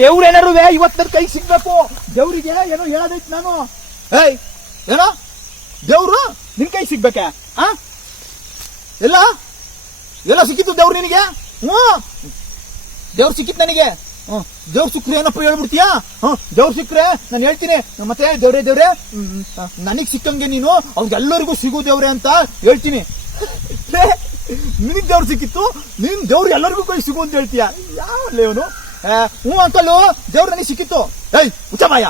ದೇವ್ರ ಏನಾರು ಇವತ್ತು ನನ್ನ ಕೈಗೆ ಸಿಗ್ಬೇಕು. ದೇವ್ರಿಗೆ ಏನೋ ಹೇಳೋದೈತಿ ನಾನು. ಏಯ್, ಏನೋ? ದೇವ್ರು ನಿನ್ ಕೈ ಸಿಗ್ಬೇಕೆ? ಆ? ಎಲ್ಲ? ಎಲ್ಲ ಸಿಕ್ಕಿತ್ತು ದೇವ್ರು ನಿನಗೆ? ಹ್ಞೂ? ದೇವ್ರು ಸಿಕ್ಕಿತ್ತು ನನಗೆ. ಹ್ಮ್ ದೇವ್ರು ಸಿಕ್ಕ್ರೆ ಏನಪ್ಪ ಹೇಳ್ಬಿಡ್ತೀಯಾ? ಹ್ಮ್ ದೇವ್ರು ಸಿಕ್ಕ್ರೆ ನಾನು ಹೇಳ್ತೀನಿ. ಮತ್ತೆ ದೇವ್ರೆ ದೇವ್ರೆ ನನಗ್ ಸಿಕ್ಕಂಗೆ ನೀನು, ಅವ್ರಿಗೆಲ್ಲರಿಗೂ ಸಿಗು ದೇವ್ರೆ ಅಂತ ಹೇಳ್ತೀನಿ. ನಿನಗೆ ದೇವ್ರು ಸಿಕ್ಕಿತ್ತು, ನೀನ್ ದೇವ್ರು ಎಲ್ಲರಿಗೂ ಕೈ ಸಿಗು ಅಂತ ಹೇಳ್ತೀಯ? ಯಾವ ಇವನು? ಹ್ಞೂ ಅಂಕಲು ದೇವ್ರು ನನಗೆ ಸಿಕ್ಕಿತ್ತು. ಏಯ್ ಉಚ್ಚಮಾಯ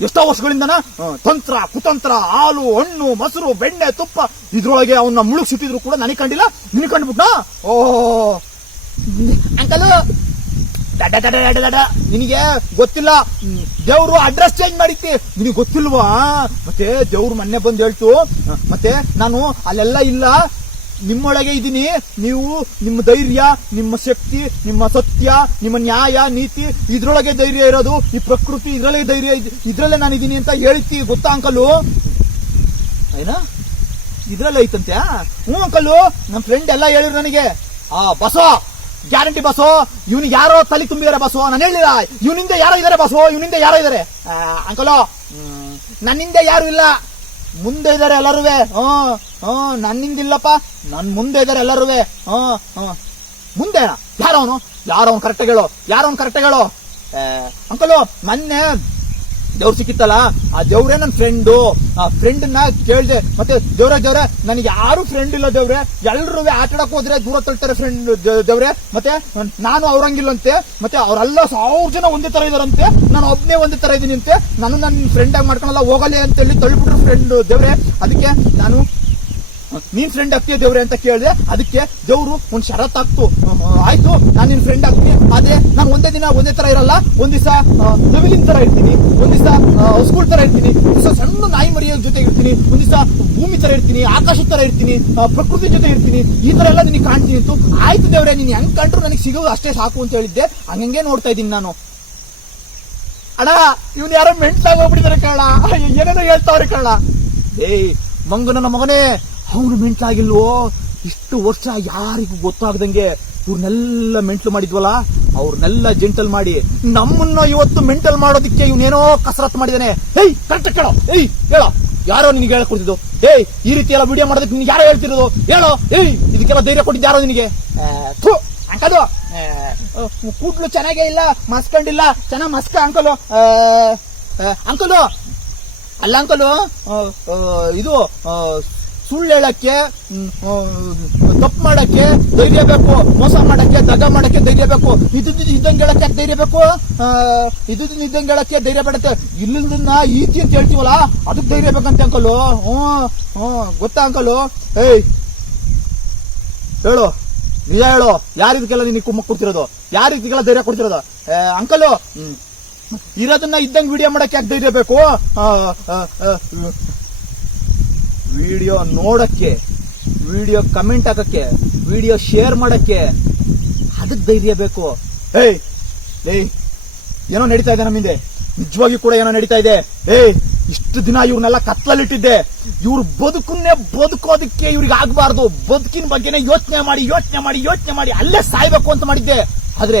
ಎಷ್ಟೋ ವರ್ಷಗಳಿಂದನ? ತಂತ್ರ, ಕುತಂತ್ರ, ಹಾಲು, ಹಣ್ಣು, ಮೊಸರು, ಬೆಣ್ಣೆ, ತುಪ್ಪ, ಇದ್ರೊಳಗೆ ಅವನ್ನ ಮುಳುಗ್ ಸುಟ್ಟಿದ್ರು ಕೂಡ ನನಗೆ ಕಂಡಿಲ್ಲ. ನಿನ್ ಕಂಡ್ಬಿಟ್ನ? ಓ ಅಂಕಲು ನಿನಗೆ ಗೊತ್ತಿಲ್ಲ. ದೇವ್ರು ಅಡ್ರೆಸ್ ಚೇಂಜ್ ಮಾಡಿತ್ತಿ. ನಿನಗೆ ಗೊತ್ತಿಲ್ವಾ? ಮತ್ತೆ ದೇವ್ರು ಮೊನ್ನೆ ಬಂದು ಹೇಳ್ತು. ಮತ್ತೆ ನಾನು ಅಲ್ಲೆಲ್ಲ ಇಲ್ಲ. ನಿಮ್ಮೊಳಗೆ ಇದ್ದೀನಿ. ನೀವು ನಿಮ್ಮ ಧೈರ್ಯ, ನಿಮ್ಮ ಶಕ್ತಿ, ನಿಮ್ಮ ಸತ್ಯ, ನಿಮ್ಮ ನ್ಯಾಯ, ನೀತಿ, ಇದ್ರೊಳಗೆ ಧೈರ್ಯ ಇರೋದು, ಈ ಪ್ರಕೃತಿ ಇದ್ರಲ್ಲೇ ಧೈರ್ಯ ಇದ್ರಲ್ಲೇ ನಾನು ಇದ್ದೀನಿ ಅಂತ ಹೇಳ್ತಿ, ಗೊತ್ತಾ ಅಂಕಲು? ಏನಾ? ಇದ್ರಲ್ಲೇ ಐತಂತೆ ಹ್ಞೂ ಅಂಕಲು ನಮ್ಮ ಫ್ರೆಂಡ್ ಎಲ್ಲ ಹೇಳಿದ್ರು ನನಗೆ, ಆ ಬಸೋ ಗ್ಯಾರಂಟಿ ಬಸೋ ಇವನಿಗೆ ಯಾರೋ ತಲೆ ತುಂಬಿದಾರೆ ಬಸೋ ನಾನು ಹೇಳಿಲ್ಲ ಇವನಿಂದ ಯಾರೋ ಇದಾರೆ ಬಸೋ ಇವನಿಂದ ಯಾರೋ ಇದಾರೆ. ಅಂಕಲು ನನ್ನಿಂದ ಯಾರು ಇಲ್ಲ. ಮುಂದೆ ಇದಾರೆ ಎಲ್ಲರೂ ಹ್ಮ್ ಹ್ಮ್ ನನ್ನಿಂದಿಲ್ಲಪ್ಪ. ನನ್ ಮುಂದೆ ಇದಾರೆ ಎಲ್ಲರೂ ಹ್ಮ್ ಹ್ಮ್ ಮುಂದೆ ಯಾರವನು? ಅವನು ಕರೆಕ್ಟ್ ಹೇಳು. ಯಾರವನ್? ಕರೆಕ್ಟ್ ಹೇಳು. ಅಂಕಲು, ಮೊನ್ನೆ ದೇವ್ರು ಸಿಕ್ಕಿತ್ತಲ್ಲ? ಆ ದೇವ್ರೆ ನನ್ನ ಫ್ರೆಂಡು ಆ ಫ್ರೆಂಡ್ನ ಕೇಳ್ದೆ, ಮತ್ತೆ ದೇವ್ರೆ ದೇವ್ರೆ, ನನಗೆ ಯಾರು ಫ್ರೆಂಡ್ ಇಲ್ಲ ದೇವ್ರೆ. ಎಲ್ರು ಆಟ ಆಡಕ್ ಹೋದ್ರೆ ದೂರ ತಳ್ತಾರೆ ಫ್ರೆಂಡ್ ದೇವ್ರೆ. ಮತ್ತೆ ನಾನು ಅವ್ರಂಗಿಲ್ಲಂತೆ. ಮತ್ತೆ ಅವರೆಲ್ಲ ಸಾವಿರ ಜನ ಒಂದೇ ತರ ಇದಾರಂತೆ ನಾನು ಒಬ್ಬನೇ ಒಂದೇ ತರ ಇದೀನಿ ಅಂತೆ. ನಾನು ನನ್ನ ಫ್ರೆಂಡ್ ಆಗಿ ಮಾಡ್ಕೊಳಲ್ಲ, ಹೋಗಲಿ ಅಂತ ಹೇಳಿ ತಳ್ಳಿಬಿಟ್ರು ಫ್ರೆಂಡ್ ದೇವ್ರೆ. ಅದಕ್ಕೆ ನಾನು ನೀನ್ ಫ್ರೆಂಡ್ ಆಗ್ತೀಯ ದೇವ್ರೆ ಅಂತ ಕೇಳಿದೆ ಅದಕ್ಕೆ ದೇವ್ರು ಒಂದ್ ಶರತ್ ಆಗ್ತು. ಆಯ್ತು, ನಾನ್ ನಿನ್ ಫ್ರೆಂಡ್ ಆಗ್ತೀನಿ. ಆದ್ರೆ ನಾನು ಒಂದೇ ದಿನ ಒಂದೇ ತರ ಇರಲ್ಲ. ಒಂದ್ ದಿವಸ ನವಿಲಿನ ತರ ಇರ್ತೀನಿ. ಒಂದ್ ದಿವಸ ತರ ಇರ್ತೀನಿ. ದಿವಸ ಸಣ್ಣ ನಾಯಿ ಮರಿಯ ಜೊತೆ ಇರ್ತೀನಿ. ಒಂದ್ ದಿವಸ ಭೂಮಿ ತರ ಇರ್ತೀನಿ. ಆಕಾಶ ತರ ಇರ್ತೀನಿ. ಪ್ರಕೃತಿ ಜೊತೆ ಇರ್ತೀನಿ. ಈ ತರ ಎಲ್ಲ ನಿನಗೆ ಕಾಣ್ತೀನಿ ಅಂತ, ಆಯ್ತು ದೇವ್ರೆ, ನೀನ್ ಹೆಂಗ್ ಕಂಡ್ರು ನನಗೆ ಸಿಗೋದು ಅಷ್ಟೇ ಸಾಕು ಅಂತ ಹೇಳಿದ್ದೆ. ಹಂಗೆ ನೋಡ್ತಾ ಇದ್ದೀನಿ ನಾನು. ಅಣ್ಣ, ಇವ್ನ ಯಾರೋ ಮೆಂಟ್ಸ್ ಹೋಗ್ಬಿಟ್ಟಿದ್ದಾರೆ ಕಣ ಏನೇನೋ ಹೇಳ್ತಾವ್ರೆ ಕಣ ಏಯ್, ಮಂಗು ನನ್ನ ಮಗನೇ. ಅವನು ಮೆಂಟ್ಲಾಗಿಲ್ವೋ? ಇಷ್ಟು ವರ್ಷ ಯಾರಿಗೂ ಗೊತ್ತಾಗ್ದಂಗೆ ಇವ್ರನ್ನೆಲ್ಲ ಮೆಂಟ್ಲು ಮಾಡಿದ್ವಲ್ಲ? ಅವ್ರನ್ನೆಲ್ಲ ಜೆಂಟಲ್ ಮಾಡಿ ನಮ್ಮನ್ನ ಇವತ್ತು ಮೆಂಟಲ್ ಮಾಡೋದಕ್ಕೆ ಇವನೇನೋ ಕಸರತ್ ಮಾಡಿದಾನೆ. ಏಯ್, ಕರೆಕ್ಟ್ ಕೇಳೋ. ಏಯ್, ಹೇಳೋ. ಯಾರೋ ನಿನಗೆ ಹೇಳ್ಕೊಡ್ತಿದ್ದು ಏಯ್, ಈ ರೀತಿ ಎಲ್ಲ ವಿಡಿಯೋ ಮಾಡೋದಕ್ಕೆ ನಿನ್ಗೆ ಯಾರೋ ಹೇಳ್ತಿರೋದು? ಹೇಳೋ. ಏಯ್, ಇದಕ್ಕೆಲ್ಲ ಧೈರ್ಯ ಕೊಟ್ಟಿದ್ದು ಯಾರೋ ನಿನಗೆ? ಅಂಕಲು. ಕೂಡ್ಲು ಚೆನ್ನಾಗೇ ಇಲ್ಲ, ಮಸ್ಕೊಂಡಿಲ್ಲ. ಚೆನ್ನಾಗ್ ಮಸ್ಕ, ಅಂಕಲು. ಅಂಕಲು. ಅಲ್ಲ, ಅಂಕಲು ಇದು ಸುಳ್ಳು ಹೇಳಕ್ಕೆ ತಪ್ಪು ಮಾಡಕ್ಕೆ ಧೈರ್ಯ ಬೇಕು, ಮೋಸ ಮಾಡಕ್ಕೆ, ದಗ ಮಾಡಕ್ಕೆ ಧೈರ್ಯ ಬೇಕು. ಇದು ಇದ್ದಂಗೆ ಹೇಳಕ್ಕೆ ಧೈರ್ಯ ಬೇಕು? ಇದು ಇದ್ದು ಇದ್ದಂಗೆ ಹೇಳಕ್ಕೆ ಧೈರ್ಯ ಬೇಡತ್ತೆ. ಇಲ್ಲಿಂದ ಈತಿ ಅಂತ ಹೇಳ್ತೀವಲ್ಲ, ಅದಕ್ಕೆ ಧೈರ್ಯ ಬೇಕಂತ ಅಂಕಲು. ಹ್ಞೂ ಹ್ಞೂ ಗೊತ್ತಾ ಅಂಕಲು? ಏಯ್, ಹೇಳು, ನಿಜ ಹೇಳು. ಯಾರು ಇದಕ್ಕೆಲ್ಲ ನಿನಗೆ ಕುಮ್ಮಕ್ ಕೊಡ್ತಿರೋದು? ಯಾರು ಇದಕ್ಕೆಲ್ಲ ಧೈರ್ಯ ಕೊಡ್ತಿರೋದು? ಅಂಕಲು ಇರೋದನ್ನ ಇದ್ದಂಗೆ ವಿಡಿಯೋ ಮಾಡಕ್ಕೆ ಯಾಕೆ ಧೈರ್ಯ ಬೇಕು? ವಿಡಿಯೋ ನೋಡಕ್ಕೆ, ವಿಡಿಯೋ ಕಮೆಂಟ್ ಹಾಕಕ್ಕೆ, ವಿಡಿಯೋ ಶೇರ್ ಮಾಡಕ್ಕೆ ಅದಕ್ಕೆ ಧೈರ್ಯ ಬೇಕು. ಏಯ್ ಏಯ್, ಏನೋ ನಡೀತಾ ಇದೆ ನಮ್ಮಿಂದೆ ನಿಜವಾಗಿ ಕೂಡ ಏನೋ ನಡೀತಾ ಇದೆ. ಏಯ್, ಇಷ್ಟು ದಿನ ಇವ್ರನ್ನೆಲ್ಲ ಕತ್ಲಲ್ಲಿಟ್ಟಿದ್ದೆ. ಇವ್ರ ಬದುಕನ್ನೇ ಬದುಕೋದಕ್ಕೆ ಇವ್ರಿಗೆ ಆಗ್ಬಾರ್ದು. ಬದುಕಿನ ಬಗ್ಗೆನೇ ಯೋಚನೆ ಮಾಡಿ ಯೋಚನೆ ಮಾಡಿ ಯೋಚನೆ ಮಾಡಿ ಅಲ್ಲೇ ಸಾಯ್ಬೇಕು ಅಂತ ಮಾಡಿದ್ದೆ. ಆದ್ರೆ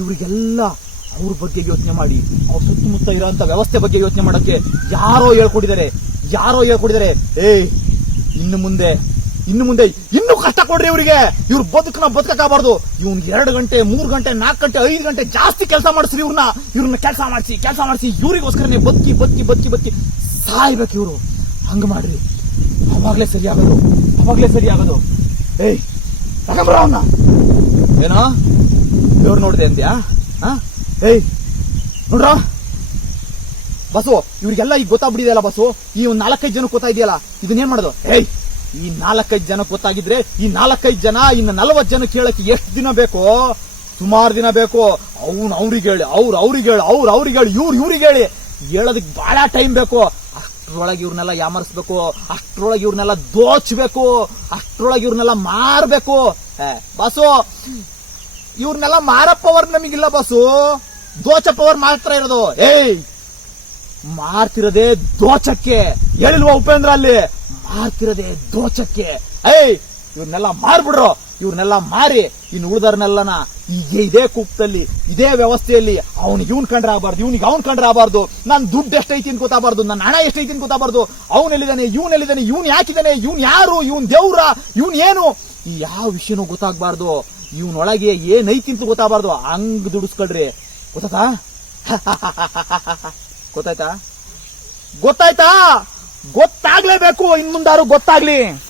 ಇವ್ರಿಗೆಲ್ಲ ಅವ್ರ ಬಗ್ಗೆ ಯೋಚನೆ ಮಾಡಿ, ಅವ್ರ ಸುತ್ತಮುತ್ತ ಇರೋಂಥ ವ್ಯವಸ್ಥೆ ಬಗ್ಗೆ ಯೋಚನೆ ಮಾಡಕ್ಕೆ ಯಾರೋ ಹೇಳ್ಕೊಟ್ಟಿದ್ದಾರೆ. ಯಾರೋ ಹೇಳ್ಕೊಡಿದಾರೆ ಏಯ್, ಇನ್ನು ಮುಂದೆ ಇನ್ನು ಮುಂದೆ ಇನ್ನು ಕಷ್ಟ ಕೊಡ್ರಿ ಇವರಿಗೆ. ಇವ್ರ ಬದುಕನ್ನ ಬದುಕಕ್ಕಾಗಬಾರ್ದು. ಇವ್ನ್ ಎರಡು ಗಂಟೆ, ಮೂರು ಗಂಟೆ, ನಾಲ್ಕು ಗಂಟೆ, ಐದು ಗಂಟೆ ಜಾಸ್ತಿ ಕೆಲಸ ಮಾಡಿಸ್ರಿ ಇವ್ರನ್ನ ಇವ್ರನ್ನ ಕೆಲಸ ಮಾಡಿಸಿ ಕೆಲಸ ಮಾಡಿಸಿ ಇವ್ರಿಗೋಸ್ಕರನೇ ಬದುಕಿ ಬದುಕಿ ಬದುಕಿ ಬದುಕಿ ಸಾಯ್ಬೇಕು ಇವರು. ಹಂಗ ಮಾಡ್ರಿ. ಅವಾಗ್ಲೇ ಸರಿ ಆಗೋದು. ಅವಾಗ್ಲೇ ಸರಿ ಆಗೋದು. ಏಯ್ ತಗೊಂಬರ ಅವನ್ನ ಏನೋ? ಇವ್ರು ನೋಡಿದೆ ಅಂದ್ಯಾ? ಏಯ್, ನೋಡ್ರ? ಬಸ್ಸು ಇವ್ರಿಗೆಲ್ಲ ಈಗ ಗೊತ್ತಾಗ್ಬಿಟ್ಟಿದೆಯಲ್ಲ ಬಸ್ಸು ಈ ಒಂದ್ ನಾಲ್ಕೈದು ಜನ ಗೊತ್ತಾಗಿದೆಯಲ್ಲ ಇದನ್ನೇನ್ ಮಾಡೋದು? ಏಯ್, ಈ ನಾಲ್ಕೈದು ಜನ ಗೊತ್ತಾಗಿದ್ರೆ ಈ ನಾಲ್ಕೈದು ಜನ ಇನ್ನು ನಲವತ್ತು ಜನ ಕೇಳಕ್ಕೆ ಎಷ್ಟು ದಿನ ಬೇಕೋ? ಸುಮಾರು ದಿನ ಬೇಕು. ಅವ್ನು ಅವ್ರಿಗೆ ಹೇಳಿ, ಅವ್ರು ಅವ್ರಿಗೆ ಹೇಳಿ, ಅವ್ರು ಅವ್ರಿಗೆ ಹೇಳಿ, ಇವ್ರು ಇವ್ರಿಗೆ ಹೇಳಿ. ಹೇಳೋದಕ್ಕೆ ಬಹಳ ಟೈಮ್ ಬೇಕು. ಅಷ್ಟ್ರೊಳಗೆ ಇವ್ರನ್ನೆಲ್ಲ ಯಾಮರಿಸ್ಬೇಕು. ಅಷ್ಟ್ರೊಳಗೆ ಇವ್ರನ್ನೆಲ್ಲ ದೋಚ್ಬೇಕು. ಅಷ್ಟ್ರೊಳಗೆ ಇವ್ರನ್ನೆಲ್ಲ ಮಾರ್ಬೇಕು. ಬಸು ಬಾಸು, ಇವ್ರನ್ನೆಲ್ಲ ಮಾರೋ ಪವರ್ ನಮಗಿಲ್ಲ ಬಸೋ. ದೋಚ ಪವರ್ ಮಾತ್ರ ಇರೋದು. ಏಯ್ ಮಾರ್ತಿರೋದೇ ದೋಚಕ್ಕೆ. ಹೇಳಿಲ್ವಾ ಉಪೇಂದ್ರ ಅಲ್ಲಿ? ಮಾರ್ತಿರದೆ ದೋಚಕ್ಕೆ. ಐ ಇವ್ರನ್ನೆಲ್ಲ ಮಾರ್ಬಿಡ್ರು. ಇವ್ರನ್ನೆಲ್ಲ ಮಾರಿ, ಇನ್ನು ಉಳ್ದರ್ನೆಲ್ಲನ ಈಗ ಇದೇ ಕೂಪದಲ್ಲಿ, ಇದೇ ವ್ಯವಸ್ಥೆಯಲ್ಲಿ ಅವ್ನಿಗೆ ಇವ್ನ್ ಕಂಡ್ರೆ ಆಗಬಾರ್ದು, ಇವ್ನಿಗೆ ಅವ್ನ್ ಕಂಡ್ರೆ ಆಗಬಾರ್ದು. ನನ್ ದುಡ್ಡು ಎಷ್ಟೈತಿ ಅಂತ ನನ್ನ ಹಣ ಎಷ್ಟೈತಿ ಅಂತ ಗೊತ್ತಾಗಬಾರ್ದು. ಅವ್ನ್ ಎಲ್ಲಿದ್ದಾನೆ, ಇವ್ನ್ ಎಲ್ಲಿದ್ದಾನೆ, ಇವ್ನ್ ಯಾಕಿದ್ದಾನೆ, ಇವ್ನ್ ಯಾರು, ಇವ್ನ್ ದೇವ್ರ, ಇವ್ನ್ ಏನು? ಈ ಯಾವ ವಿಷಯನೂ ಗೊತ್ತಾಗಬಾರ್ದು. ಇವನೊಳಗೆ ಏನೈತಿ ಅಂತ ಗೊತ್ತಾಗಬಾರ್ದು. ಹಂಗ್ ದುಡಿಸ್ಕೊಳ್ರಿ. ಗೊತ್ತಾತಾ ಗೊತ್ತಾಯ್ತಾ? ಗೊತ್ತಾಯ್ತಾ? ಗೊತ್ತಾಗ್ಲೇಬೇಕು ಇನ್ ಮುಂದಾರು ಗೊತ್ತಾಗ್ಲಿ.